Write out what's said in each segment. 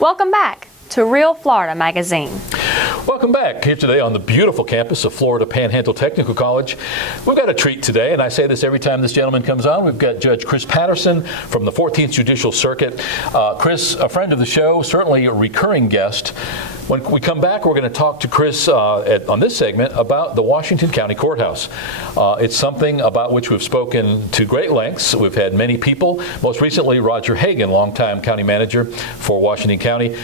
Welcome back to Real Florida Magazine. Welcome back here today on the beautiful campus of Florida Panhandle Technical College. We've got a treat today, and I say this every time this gentleman comes on. We've got Judge Chris Patterson from the 14th Judicial Circuit. Chris, a friend of the show, certainly a recurring guest. When we come back, we're going to talk to Chris on this segment about the Washington County Courthouse. It's something about which we've spoken to great lengths. We've had many people, most recently Roger Hagan, longtime county manager for Washington County.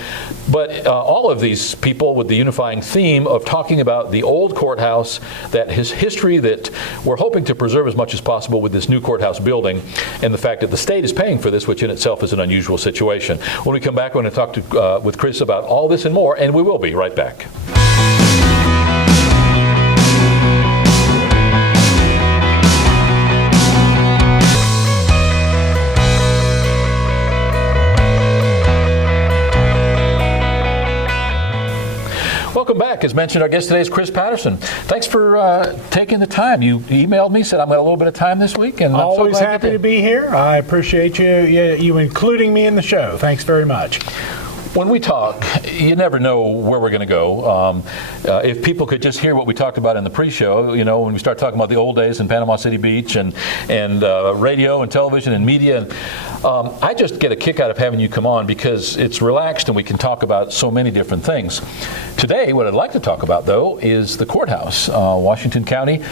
But all of these people with the unifying theme of talking about the old courthouse, that his history that we're hoping to preserve as much as possible with this new courthouse building, and the fact that the state is paying for this, which in itself is an unusual situation. When we come back, we're going to talk with Chris about all this and more, and we will be right back. Welcome back. As mentioned, our guest today is Chris Patterson. Thanks for taking the time. You emailed me, said I've got a little bit of time this week, and always happy to be here. I appreciate you including me in the show. Thanks very much. When we talk, you never know where we're going to go. If people could just hear what we talked about in the pre-show, you know, when we start talking about the old days in Panama City Beach and radio and television and media, I just get a kick out of having you come on because it's relaxed and we can talk about so many different things. Today, what I'd like to talk about, though, is the courthouse, Washington County.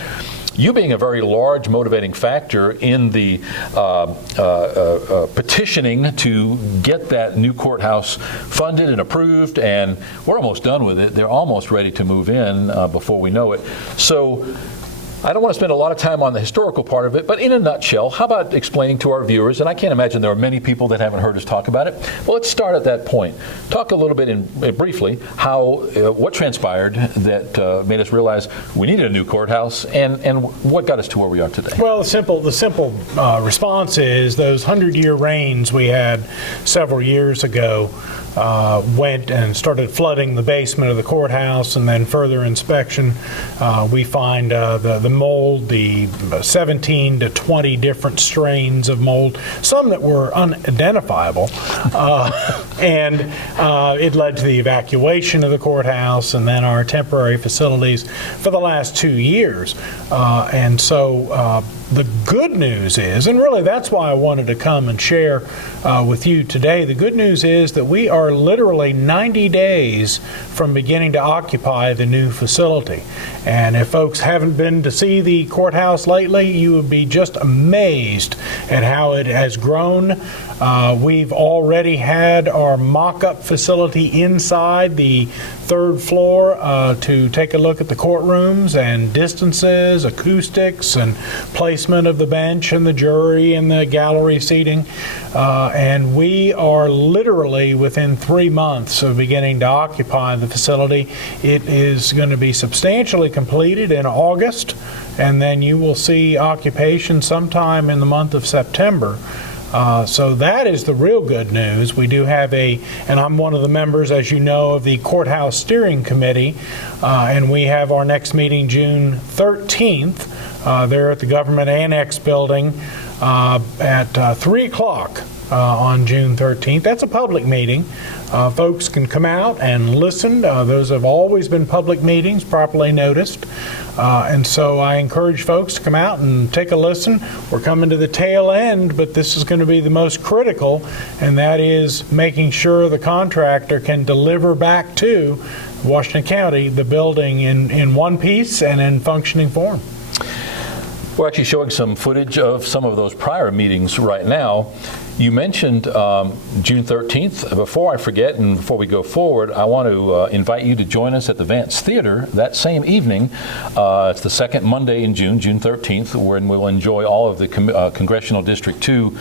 You being a very large motivating factor in the petitioning to get that new courthouse funded and approved, and we're almost done with it. They're almost ready to move in before we know it. So I don't want to spend a lot of time on the historical part of it, but in a nutshell, how about explaining to our viewers, and I can't imagine there are many people that haven't heard us talk about it. Well, let's start at that point. Talk a little bit briefly what transpired that made us realize we needed a new courthouse, and what got us to where we are today. Well, the simple response is those 100-year rains we had several years ago went and started flooding the basement of the courthouse, and then further inspection, we find the mold, the 17 to 20 different strains of mold, some that were unidentifiable, and it led to the evacuation of the courthouse and then our temporary facilities for the last 2 years. And so the good news is, and really that's why I wanted to come and share with you today, the good news is that we are literally 90 days from beginning to occupy the new facility. And if folks haven't been to see the courthouse lately, you would be just amazed at how it has grown. We've already had our mock-up facility inside the third floor to take a look at the courtrooms and distances, acoustics, and placement of the bench and the jury and the gallery seating. And we are literally within 3 months of beginning to occupy the facility. It is going to be substantially completed in August, and then you will see occupation sometime in the month of September. So that is the real good news. We do have and I'm one of the members, as you know, of the Courthouse Steering Committee, and we have our next meeting June 13th there at the Government Annex Building at 3 o'clock on June 13th. That's a public meeting. Folks can come out and listen. Those have always been public meetings, properly noticed. And so I encourage folks to come out and take a listen. We're coming to the tail end, but this is going to be the most critical, and that is making sure the contractor can deliver back to Washington County the building in one piece and in functioning form. We're actually showing some footage of some of those prior meetings right now. You mentioned June 13th. Before I forget and before we go forward, I want to invite you to join us at the Vance Theater that same evening. It's the second Monday in June, June 13th, when we'll enjoy all of the Congressional District 2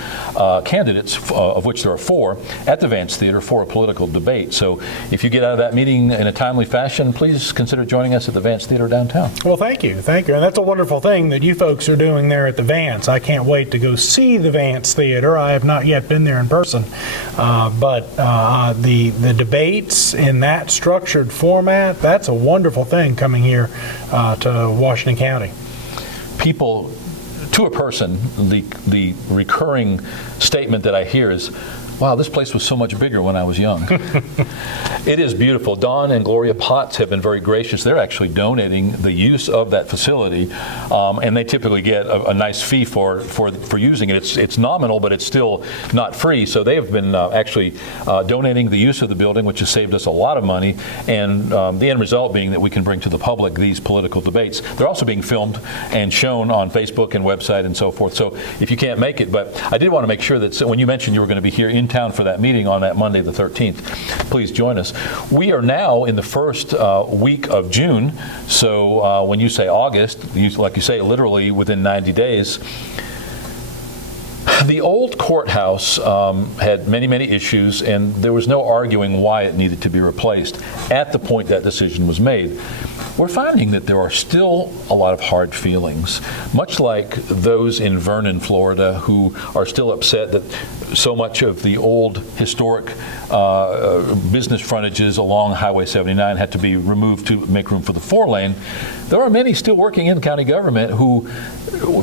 candidates, of which there are 4, at the Vance Theater for a political debate. So if you get out of that meeting in a timely fashion, please consider joining us at the Vance Theater downtown. Well, thank you. Thank you. And that's a wonderful thing that you folks are doing there at the Vance. I can't wait to go see the Vance Theater. I have not yet been there in person, but the debates in that structured format, that's a wonderful thing coming here to Washington County. People, to a person, the recurring statement that I hear is, wow, this place was so much bigger when I was young. It is beautiful. Don and Gloria Potts have been very gracious. They're actually donating the use of that facility, and they typically get a nice fee for using it. It's nominal, but it's still not free. So they have been actually donating the use of the building, which has saved us a lot of money, and the end result being that we can bring to the public these political debates. They're also being filmed and shown on Facebook and website and so forth. So if you can't make it, but I did want to make sure that when you mentioned you were going to be here in town for that meeting on that Monday the 13th, please join us. We are now in the first week of June, so when you say August, like you say, literally within 90 days. The old courthouse had many, many issues, and there was no arguing why it needed to be replaced at the point that decision was made. We're finding that there are still a lot of hard feelings, much like those in Vernon, Florida, who are still upset that so much of the old historic business frontages along Highway 79 had to be removed to make room for the 4-lane. There are many still working in county government who,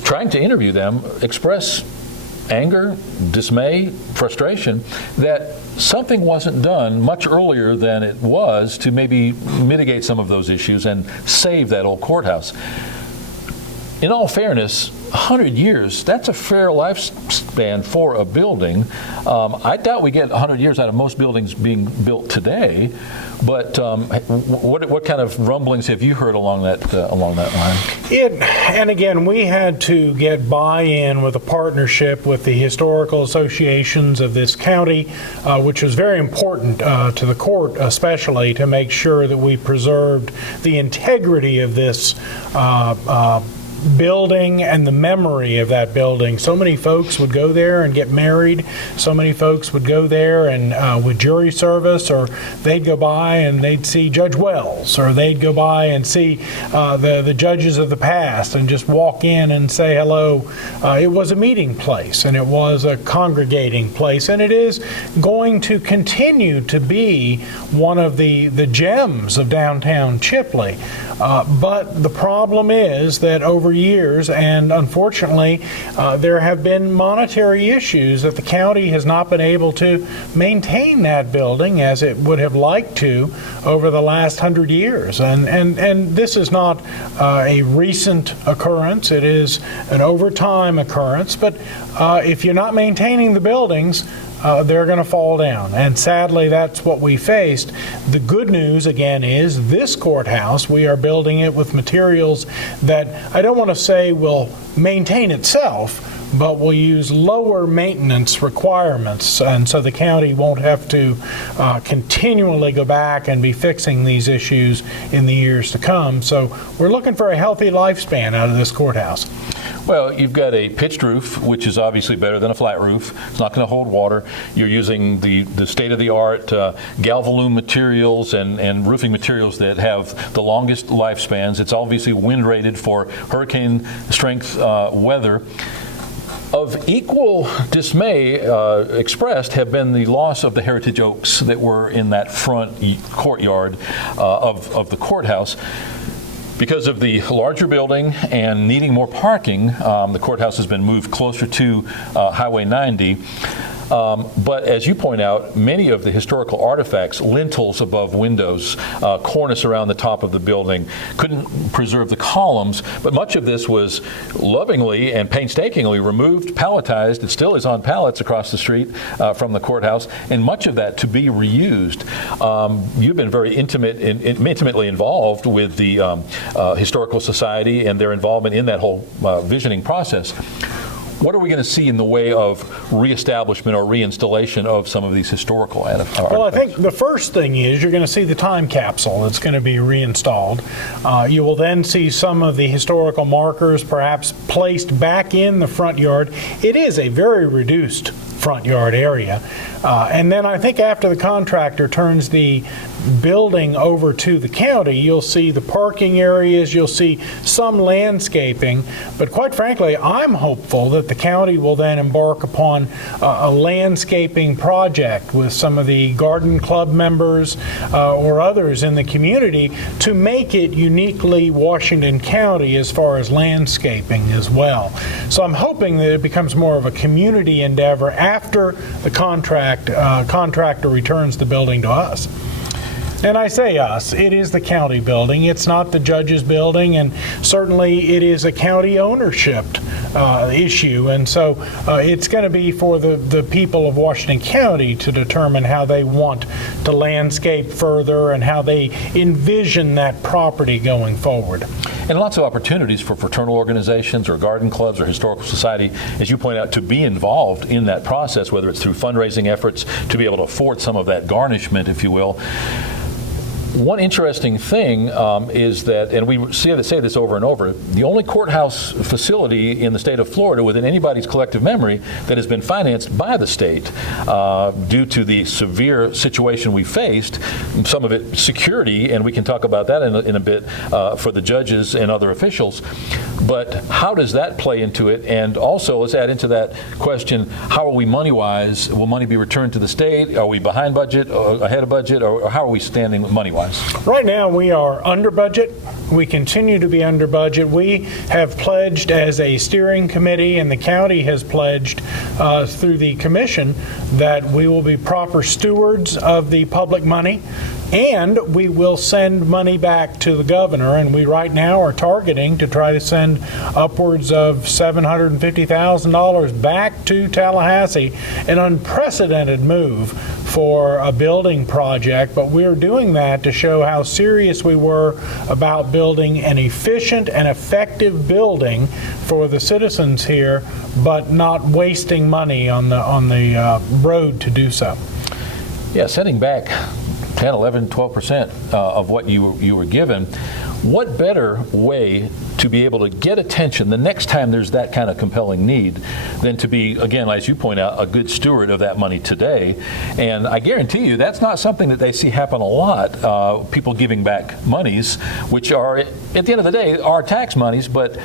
trying to interview them, express anger, dismay, frustration that something wasn't done much earlier than it was to maybe mitigate some of those issues and save that old courthouse. In all fairness, 100 years, that's a fair lifespan for a building. I doubt we get 100 years out of most buildings being built today, but what kind of rumblings have you heard along that line? And again, we had to get buy-in with a partnership with the historical associations of this county, which was very important to the court, especially to make sure that we preserved the integrity of this building and the memory of that building. So many folks would go there and get married. So many folks would go there and with jury service, or they'd go by and they'd see Judge Wells, or they'd go by and see the judges of the past and just walk in and say hello. It was a meeting place, and it was a congregating place, and it is going to continue to be one of the gems of downtown Chipley. But the problem is that over years, and unfortunately, there have been monetary issues that the county has not been able to maintain that building as it would have liked to over the last 100 years. And this is not a recent occurrence. It is an overtime occurrence. But if you're not maintaining the buildings, they're going to fall down. And sadly, that's what we faced. The good news, again, is this courthouse, we are building it with materials that I don't want to say will maintain itself, but will use lower maintenance requirements, and so the county won't have to continually go back and be fixing these issues in the years to come. So we're looking for a healthy lifespan out of this courthouse. Well, you've got a pitched roof, which is obviously better than a flat roof. It's not going to hold water. You're using the state-of-the-art Galvalume materials and roofing materials that have the longest lifespans. It's obviously wind-rated for hurricane-strength weather. Of equal dismay expressed have been the loss of the heritage oaks that were in that front courtyard of the courthouse. Because of the larger building and needing more parking, the courthouse has been moved closer to Highway 90. But as you point out, many of the historical artifacts, lintels above windows, cornice around the top of the building, couldn't preserve the columns, but much of this was lovingly and painstakingly removed, palletized. It still is on pallets across the street from the courthouse, and much of that to be reused. You've been very intimately involved with the Historical Society and their involvement in that whole visioning process. What are we going to see in the way of reestablishment or reinstallation of some of these historical artifacts? Well, I think the first thing is you're going to see the time capsule that's going to be reinstalled. You will then see some of the historical markers perhaps placed back in the front yard. It is a very reduced front yard area. And then I think after the contractor turns the building over to the county, you'll see the parking areas, you'll see some landscaping, but quite frankly, I'm hopeful that the county will then embark upon a landscaping project with some of the garden club members or others in the community to make it uniquely Washington County as far as landscaping as well. So I'm hoping that it becomes more of a community endeavor after the contractor returns the building to us. And I say us, it is the county building. It's not the judge's building, and certainly it is a county ownership issue. And so it's going to be for the people of Washington County to determine how they want to landscape further and how they envision that property going forward. And lots of opportunities for fraternal organizations or garden clubs or historical society, as you point out, to be involved in that process, whether it's through fundraising efforts to be able to afford some of that garnishment, if you will. One interesting thing is that, and we say this over and over, the only courthouse facility in the state of Florida within anybody's collective memory that has been financed by the state due to the severe situation we faced, some of it security, and we can talk about that in a bit for the judges and other officials. But how does that play into it? And also, let's add into that question, how are we money-wise? Will money be returned to the state? Are we behind budget, or ahead of budget, or how are we standing money-wise? Right now, we are under budget. We continue to be under budget. We have pledged as a steering committee, and the county has pledged through the commission that we will be proper stewards of the public money, and we will send money back to the governor. And we right now are targeting to try to send upwards of $750,000 back to Tallahassee, an unprecedented move for a building project, but we're doing that to show how serious we were about building an efficient and effective building for the citizens here, but not wasting money on the road to do so. Yeah, sending back 10, 11, 12% of what you were given. What better way to be able to get attention the next time there's that kind of compelling need than to be, again, as you point out, a good steward of that money today? And I guarantee you that's not something that they see happen a lot, people giving back monies, which are, at the end of the day, are tax monies, but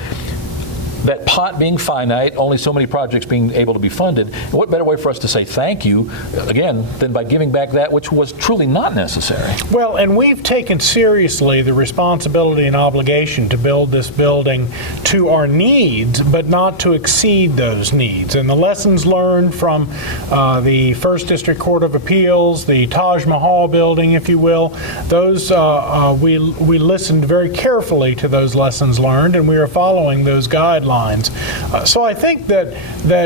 that pot being finite, only so many projects being able to be funded. And what better way for us to say thank you, again, than by giving back that which was truly not necessary? Well, and we've taken seriously the responsibility and obligation to build this building to our needs, but not to exceed those needs. And the lessons learned from the First District Court of Appeals, the Taj Mahal building, if you will, those we listened very carefully to those lessons learned, and we are following those guidelines. So I think that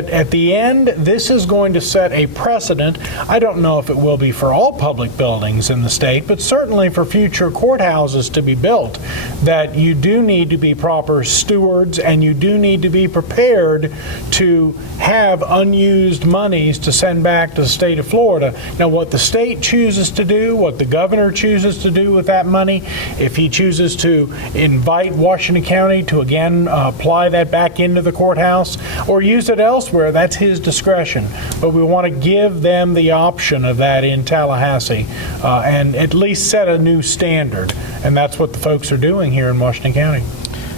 at the end, this is going to set a precedent. I don't know if it will be for all public buildings in the state, but certainly for future courthouses to be built, that you do need to be proper stewards, and you do need to be prepared to have unused monies to send back to the state of Florida. Now, what the state chooses to do, what the governor chooses to do with that money, if he chooses to invite Washington County to again apply that back into the courthouse or use it elsewhere, that's his discretion. But we want to give them the option of that in Tallahassee and at least set a new standard. And that's what the folks are doing here in Washington County.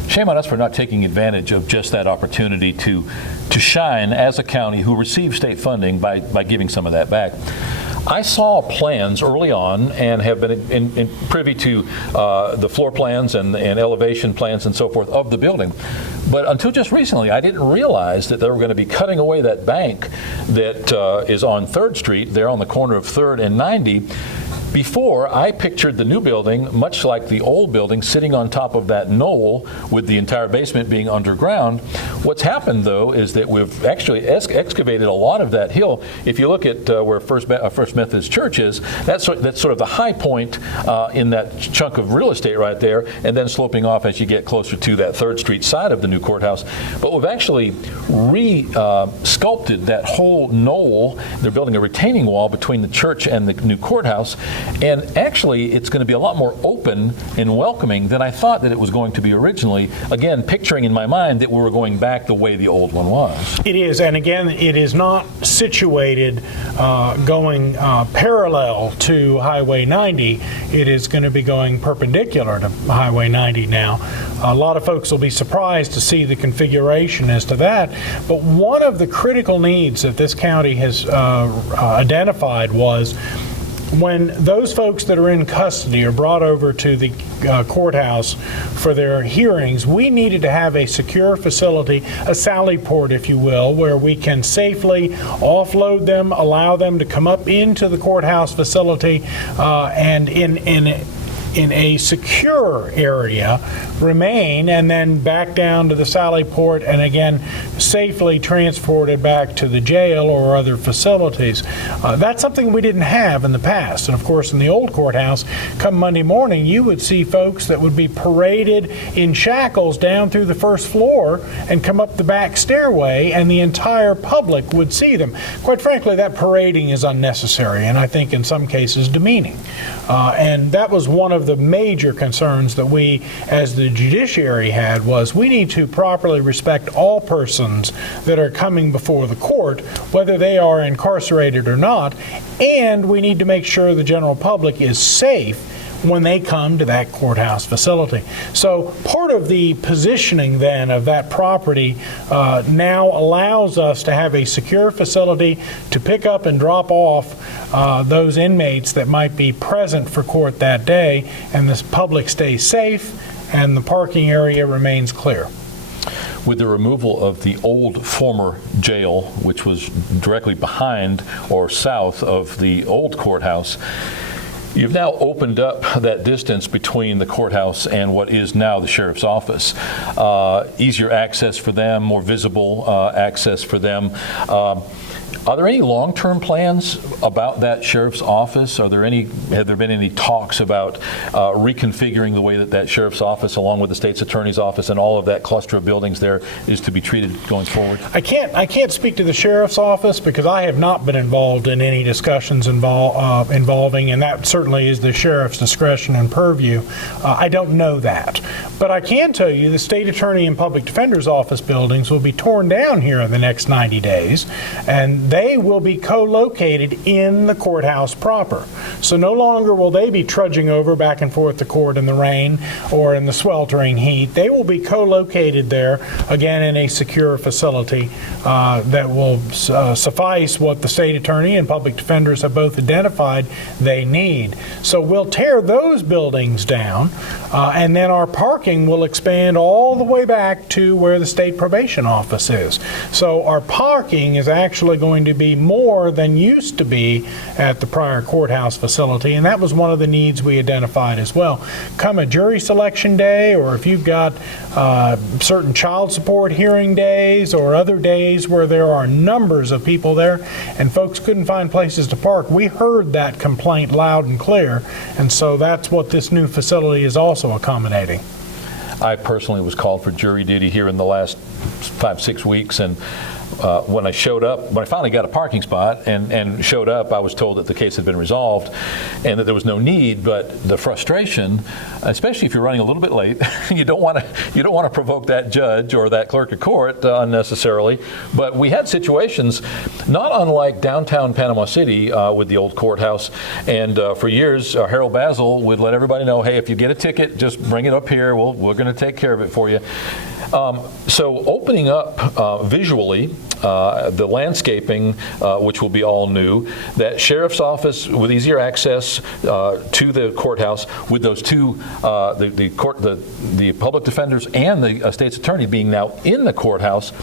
Shame on us for not taking advantage of just that opportunity to shine as a county who receives state funding by giving some of that back. I saw plans early on and have been in privy to the floor plans and elevation plans and so forth of the building. But until just recently, I didn't realize that they were going to be cutting away that bank that is on 3rd Street, there on the corner of 3rd and 90. Before, I pictured the new building, much like the old building, sitting on top of that knoll with the entire basement being underground. What's happened, though, is that we've actually excavated a lot of that hill. If you look at where First Methodist Church is, that's sort of the high point in that chunk of real estate right there, and then sloping off as you get closer to that 3rd Street side of the new courthouse. But we've actually sculpted that whole knoll. They're building a retaining wall between the church and the new courthouse. And actually, it's going to be a lot more open and welcoming than I thought that it was going to be originally. Again, picturing in my mind that we were going back the way the old one was. It is, and again, it is not situated going parallel to Highway 90. It is going to be going perpendicular to Highway 90 now. A lot of folks will be surprised to see the configuration as to that. But one of the critical needs that this county has identified was when those folks that are in custody are brought over to the courthouse for their hearings, we needed to have a secure facility, a sally port, if you will, where we can safely offload them, allow them to come up into the courthouse facility, and in a secure area remain, and then back down to the sally port, and again safely transported back to the jail or other facilities. That's something we didn't have in the past. And of course, in the old courthouse, come Monday morning, you would see folks that would be paraded in shackles down through the first floor and come up the back stairway, and the entire public would see them. Quite frankly, that parading is unnecessary, and I think in some cases demeaning. And that was one of the major concerns that we, as the judiciary, had, was we need to properly respect all persons that are coming before the court, whether they are incarcerated or not, and we need to make sure the general public is safe when they come to that courthouse facility. So part of the positioning then of that property now allows us to have a secure facility to pick up and drop off those inmates that might be present for court that day, and the public stays safe and the parking area remains clear. With the removal of the old former jail, which was directly behind or south of the old courthouse, you've now opened up that distance between the courthouse and what is now the sheriff's office. Easier access for them, more visible access for them. Are there any long-term plans about that sheriff's office? Have there been any talks about reconfiguring the way that sheriff's office, along with the state's attorney's office and all of that cluster of buildings there, is to be treated going forward? I can't speak to the sheriff's office because I have not been involved in any discussions involving, and that certainly is the sheriff's discretion and purview. I don't know that. But I can tell you the state attorney and public defender's office buildings will be torn down here in the next 90 days, and they will be co-located in the courthouse proper. So no longer will they be trudging over back and forth to court in the rain or in the sweltering heat. They will be co-located there, again, in a secure facility that will suffice what the state attorney and public defenders have both identified they need. So we'll tear those buildings down, and then our parking will expand all the way back to where the state probation office is. So our parking is actually going to be more than used to be at the prior courthouse facility, and that was one of the needs we identified as well. Come a jury selection day, or if you've got certain child support hearing days or other days where there are numbers of people there and folks couldn't find places to park, we heard that complaint loud and clear, and so that's what this new facility is also accommodating. I personally was called for jury duty here in the last 5-6 weeks, and when I finally got a parking spot and showed up, I was told that the case had been resolved and that there was no need. But the frustration, especially if you're running a little bit late, you don't want to provoke that judge or that clerk of court unnecessarily. But we had situations not unlike downtown Panama City with the old courthouse, and for years Harold Basil would let everybody know, hey, if you get a ticket, just bring it up here. We're going to take care of it for you. So opening up visually the landscaping, which will be all new, that sheriff's office with easier access to the courthouse, with those two, the public defenders and the state's attorney being now in the courthouse.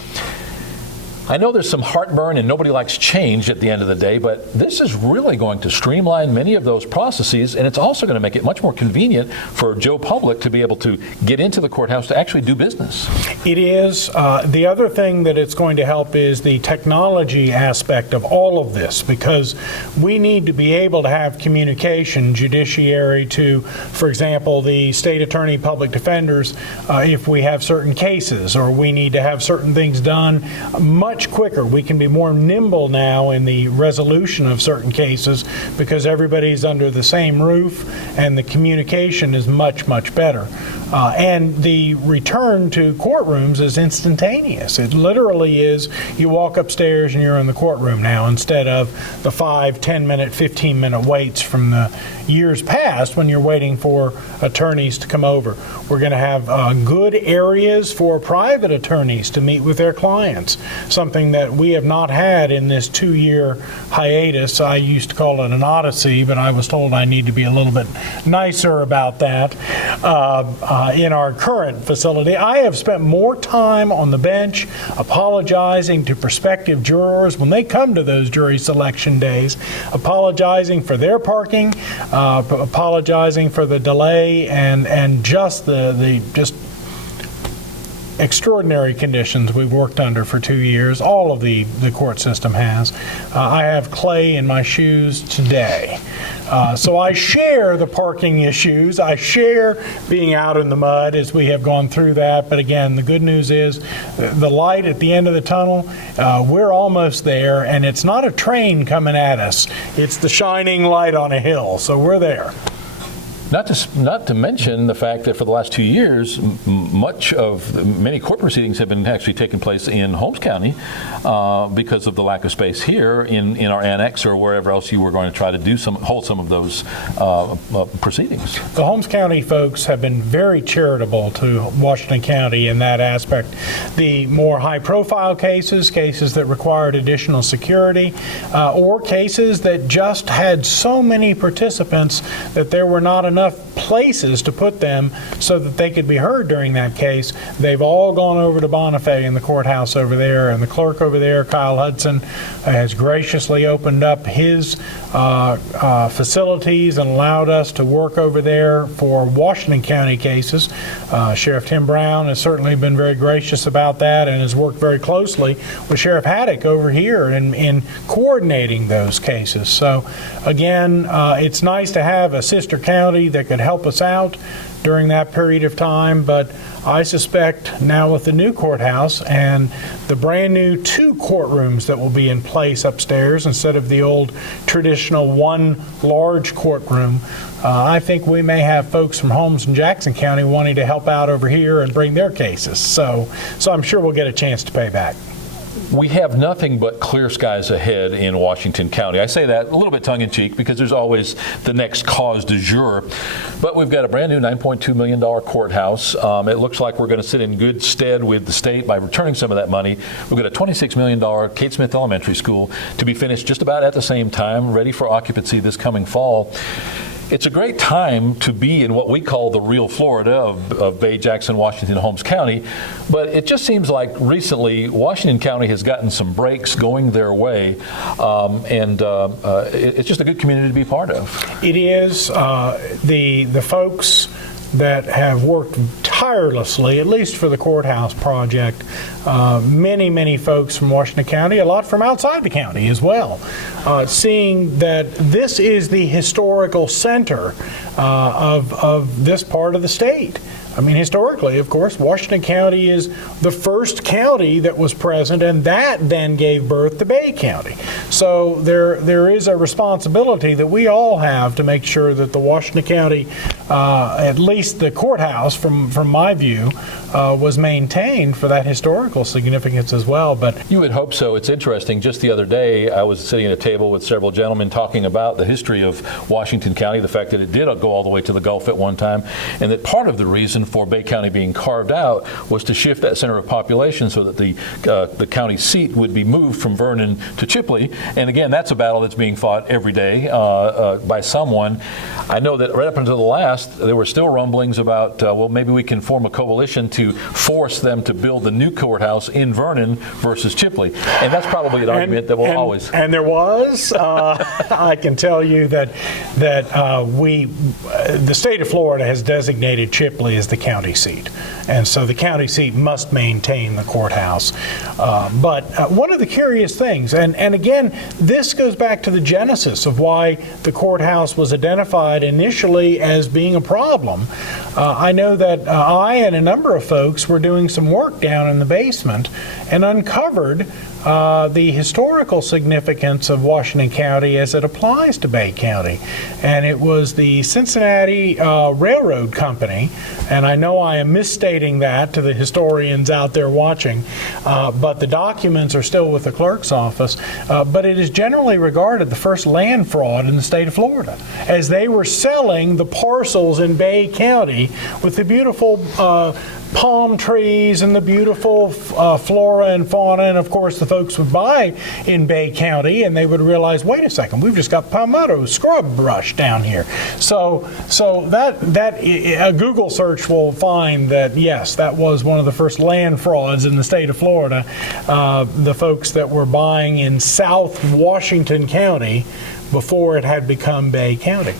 I know there's some heartburn and nobody likes change at the end of the day, but this is really going to streamline many of those processes, and it's also going to make it much more convenient for Joe Public to be able to get into the courthouse to actually do business. It is. The other thing that it's going to help is the technology aspect of all of this, because we need to be able to have communication, judiciary to, for example, the state attorney, public defenders, if we have certain cases or we need to have certain things done much quicker. We can be more nimble now in the resolution of certain cases because everybody's under the same roof and the communication is much, much better. And the return to courtrooms is instantaneous. It literally is, you walk upstairs and you're in the courtroom now instead of the 5, 10-minute, 15-minute waits from the years past when you're waiting for attorneys to come over. We're going to have good areas for private attorneys to meet with their clients. Some something that we have not had in this 2-year hiatus. I used to call it an odyssey, but I was told I need to be a little bit nicer about that in our current facility. I have spent more time on the bench apologizing to prospective jurors when they come to those jury selection days, apologizing for their parking, apologizing for the delay, and just the extraordinary conditions we've worked under for 2 years. All of the court system has. I have clay in my shoes today. So I share the parking issues. I share being out in the mud as we have gone through that. But again, the good news is the light at the end of the tunnel, we're almost there, and it's not a train coming at us. It's the shining light on a hill. So we're there. Not to mention the fact that for the last 2 years, many court proceedings have been actually taking place in Holmes County because of the lack of space here in our annex or wherever else you were going to try to hold some of those proceedings. The Holmes County folks have been very charitable to Washington County in that aspect. The more high-profile cases that required additional security, or cases that just had so many participants that there were not enough places to put them so that they could be heard during that case, they've all gone over to Bonifay in the courthouse over there, and the clerk over there, Kyle Hudson, has graciously opened up his facilities and allowed us to work over there for Washington County cases. Sheriff Tim Brown has certainly been very gracious about that and has worked very closely with Sheriff Haddock over here in coordinating those cases. So again, it's nice to have a sister county that could help us out during that period of time, but I suspect now with the new courthouse and the brand new 2 courtrooms that will be in place upstairs instead of the old traditional 1 large courtroom, I think we may have folks from Holmes and Jackson County wanting to help out over here and bring their cases. So I'm sure we'll get a chance to pay back. We have nothing but clear skies ahead in Washington County. I say that a little bit tongue-in-cheek because there's always the next cause du jour. But we've got a brand new $9.2 million courthouse. It looks like we're going to sit in good stead with the state by returning some of that money. We've got a $26 million Kate Smith Elementary School to be finished just about at the same time, ready for occupancy this coming fall. It's a great time to be in what we call the real Florida of Bay, Jackson, Washington, Holmes County, but it just seems like recently Washington County has gotten some breaks going their way, and it's just a good community to be part of. It is. The folks that have worked tirelessly, at least for the courthouse project. Many folks from Washington County, a lot from outside the county as well, seeing that this is the historical center of this part of the state. I mean, historically, of course, Washington County is the first county that was present, and that then gave birth to Bay County. So there is a responsibility that we all have to make sure that the Washington County, at least the courthouse, from my view, was maintained for that historical significance as well. But you would hope so. It's interesting. Just the other day, I was sitting at a table with several gentlemen talking about the history of Washington County, the fact that it did go all the way to the Gulf at one time, and that part of the reason for Bay County being carved out was to shift that center of population so that the county seat would be moved from Vernon to Chipley. And again, that's a battle that's being fought every day by someone. I know that right up until the last, there were still rumblings about, well, maybe we can form a coalition to force them to build the new courthouse in Vernon versus Chipley. And that's probably an argument that will always. And there was. I can tell you that the state of Florida has designated Chipley as the county seat. And so the county seat must maintain the courthouse. But one of the curious things, and again, this goes back to the genesis of why the courthouse was identified initially as being a problem. I know that I and a number of folks were doing some work down in the basement and uncovered the historical significance of Washington County as it applies to Bay County. And it was the Cincinnati Railroad Company, and I know I am misstating that to the historians out there watching, but the documents are still with the clerk's office, but it is generally regarded the first land fraud in the state of Florida, as they were selling the parcels in Bay County with the beautiful palm trees and the beautiful flora and fauna, and of course the folks would buy in Bay County and they would realize, wait a second, we've just got palmetto scrub brush down here. So that a Google search will find that yes, that was one of the first land frauds in the state of Florida. The folks that were buying in South Washington County before it had become Bay County.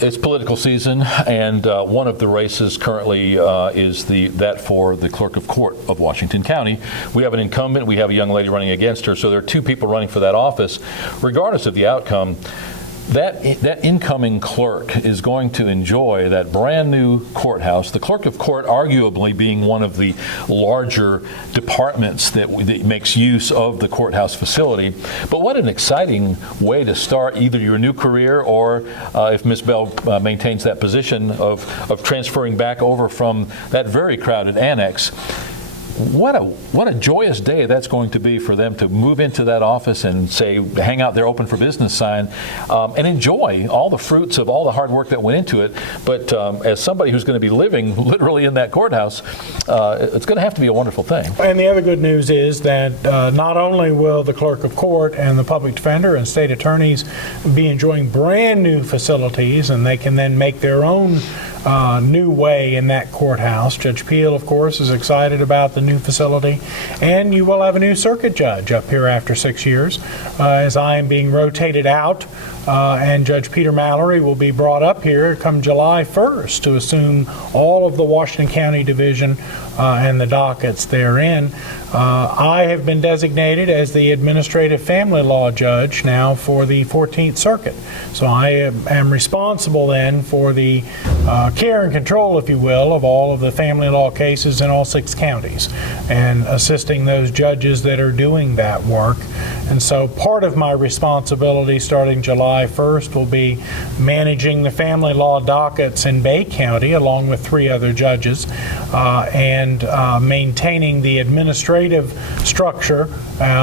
It's political season, and one of the races currently is that for the clerk of court of Washington County. We have an incumbent, we have a young lady running against her, so there are two people running for that office. Regardless of the outcome, that incoming clerk is going to enjoy that brand new courthouse. The clerk of court arguably being one of the larger departments that makes use of the courthouse facility. But what an exciting way to start either your new career or if Ms. Bell maintains that position of transferring back over from that very crowded annex. What a joyous day that's going to be for them to move into that office and say, hang out their open for business sign and enjoy all the fruits of all the hard work that went into it. But as somebody who's going to be living literally in that courthouse, it's going to have to be a wonderful thing. And the other good news is that not only will the clerk of court and the public defender and state attorneys be enjoying brand new facilities, and they can then make their own new way in that courthouse. Judge Peel, of course, is excited about the new facility, and you will have a new circuit judge up here after 6 years as I am being rotated out, and Judge Peter Mallory will be brought up here come July 1st to assume all of the Washington County Division and the dockets therein. I have been designated as the administrative family law judge now for the 14th Circuit. So I am responsible then for the care and control, if you will, of all of the family law cases in all 6 counties and assisting those judges that are doing that work. And so part of my responsibility starting July 1st will be managing the family law dockets in Bay County along with 3 other judges and maintaining the administrative structure,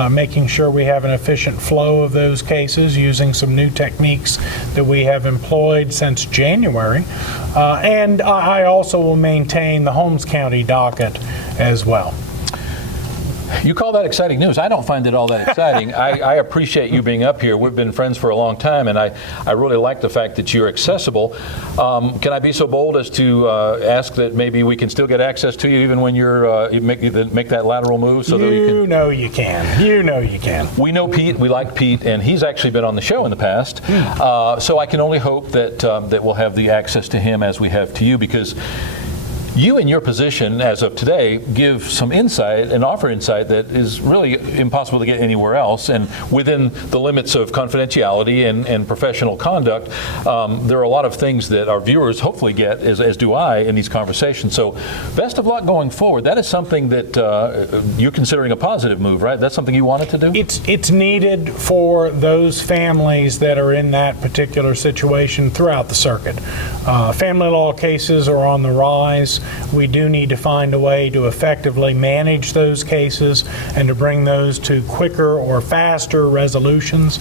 making sure we have an efficient flow of those cases using some new techniques that we have employed since January. And I also will maintain the Holmes County docket as well. You call that exciting news. I don't find it all that exciting. I appreciate you being up here. We've been friends for a long time, and I really like the fact that you're accessible. Can I be so bold as to ask that maybe we can still get access to you even when you make that lateral move? So that you can. You know you can. We know Pete. We like Pete, and he's actually been on the show in the past. So I can only hope that we'll have the access to him as we have to you, because you in your position as of today give some insight and offer insight that is really impossible to get anywhere else, and within the limits of confidentiality and professional conduct. There are a lot of things that our viewers hopefully get, as do I, in these conversations. So best of luck going forward. That is something that you're considering a positive move, right? That's something you wanted to do? It's needed for those families that are in that particular situation throughout the circuit. Family law cases are on the rise. We do need to find a way to effectively manage those cases and to bring those to quicker or faster resolutions.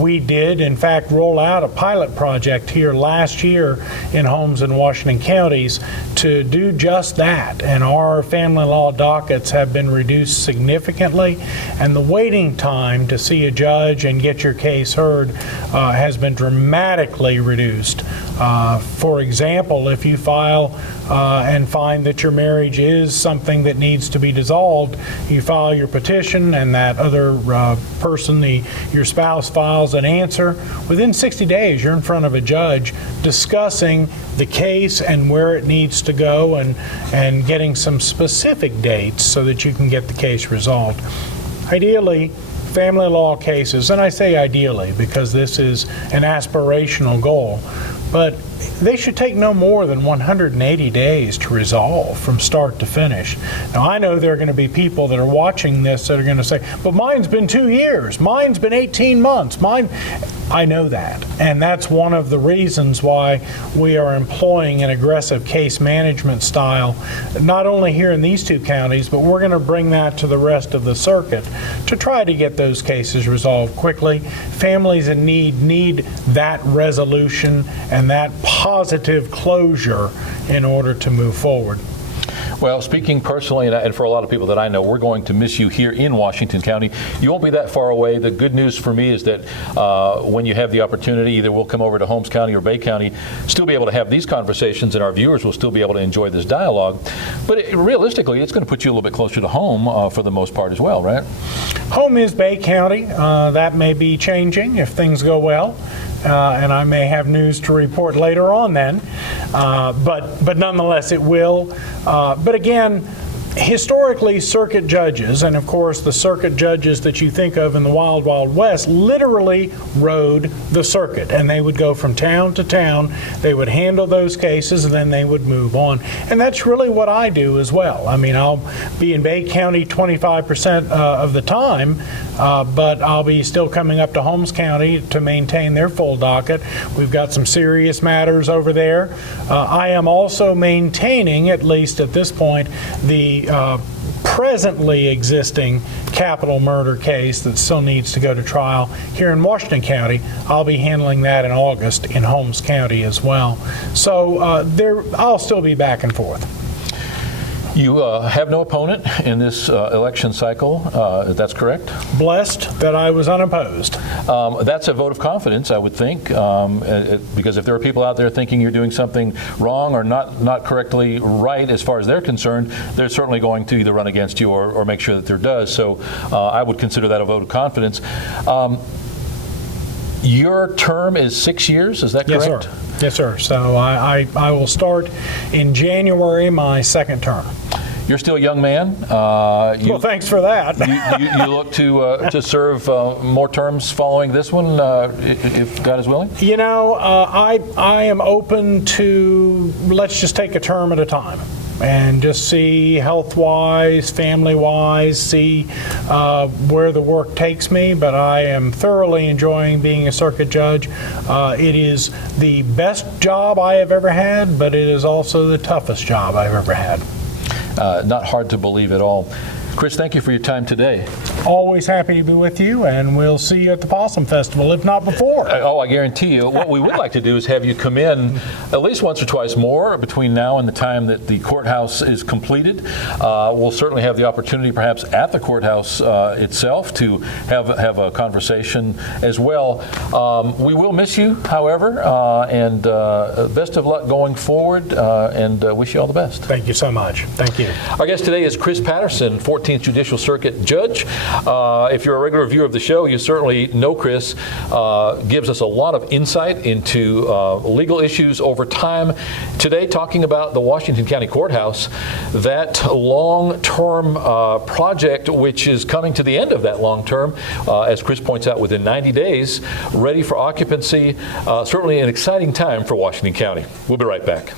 We did, in fact, roll out a pilot project here last year in Holmes and Washington counties to do just that, and our family law dockets have been reduced significantly, and the waiting time to see a judge and get your case heard has been dramatically reduced. For example, if you file and find that your marriage is something that needs to be dissolved, you file your petition, and that other person, your spouse, files an answer. Within 60 days, you're in front of a judge discussing the case and where it needs to go, and getting some specific dates so that you can get the case resolved. Ideally, family law cases, and I say ideally because this is an aspirational goal, but they should take no more than 180 days to resolve from start to finish. Now, I know there are going to be people that are watching this that are going to say, but mine's been 2 years, mine's been 18 months, I know that, and that's one of the reasons why we are employing an aggressive case management style, not only here in these two counties, but we're going to bring that to the rest of the circuit to try to get those cases resolved quickly. Families in need that resolution and that positive closure in order to move forward. Well, speaking personally, and for a lot of people that I know, we're going to miss you here in Washington County. You won't be that far away. The good news for me is that when you have the opportunity, either we'll come over to Holmes County or Bay County, still be able to have these conversations, and our viewers will still be able to enjoy this dialogue. But realistically, it's going to put you a little bit closer to home for the most part as well, right? Home is Bay County. That may be changing if things go well. And I may have news to report later on then, but nonetheless it will. But again, historically, circuit judges, and of course the circuit judges that you think of in the Wild Wild West, literally rode the circuit, and they would go from town to town. They would handle those cases, and then they would move on. And that's really what I do as well. I mean, I'll be in Bay County 25% of the time, but I'll be still coming up to Holmes County to maintain their full docket. We've got some serious matters over there. I am also maintaining, at least at this point, the presently existing capital murder case that still needs to go to trial here in Washington County. I'll be handling that in August in Holmes County as well. So I'll still be back and forth. You have no opponent in this election cycle, that's correct? Blessed that I was unopposed. That's a vote of confidence, I would think, because if there are people out there thinking you're doing something wrong or not correctly right as far as they're concerned, they're certainly going to either run against you or make sure that there does. So I would consider that a vote of confidence. Your term is 6 years, is that correct? Yes, sir. Yes, sir. So I will start in January my second term. You're still a young man. Well, thanks for that. you look to serve more terms following this one, if God is willing? You know, I am open to, let's just take a term at a time and just see health-wise, family-wise, see where the work takes me. But I am thoroughly enjoying being a circuit judge. It is the best job I have ever had, but it is also the toughest job I've ever had. Not hard to believe at all. Chris, thank you for your time today. Always happy to be with you, and we'll see you at the Possum Festival, if not before. I guarantee you. What we would like to do is have you come in at least once or twice more between now and the time that the courthouse is completed. We'll certainly have the opportunity perhaps at the courthouse itself to have a conversation as well. We will miss you, however, and best of luck going forward, and wish you all the best. Thank you so much. Thank you. Our guest today is Chris Patterson, 14th Judicial Circuit Judge. If you're a regular viewer of the show, you certainly know Chris. Gives us a lot of insight into legal issues over time. Today, talking about the Washington County Courthouse, that long-term project, which is coming to the end of that long term, as Chris points out, within 90 days, ready for occupancy. Certainly an exciting time for Washington County. We'll be right back.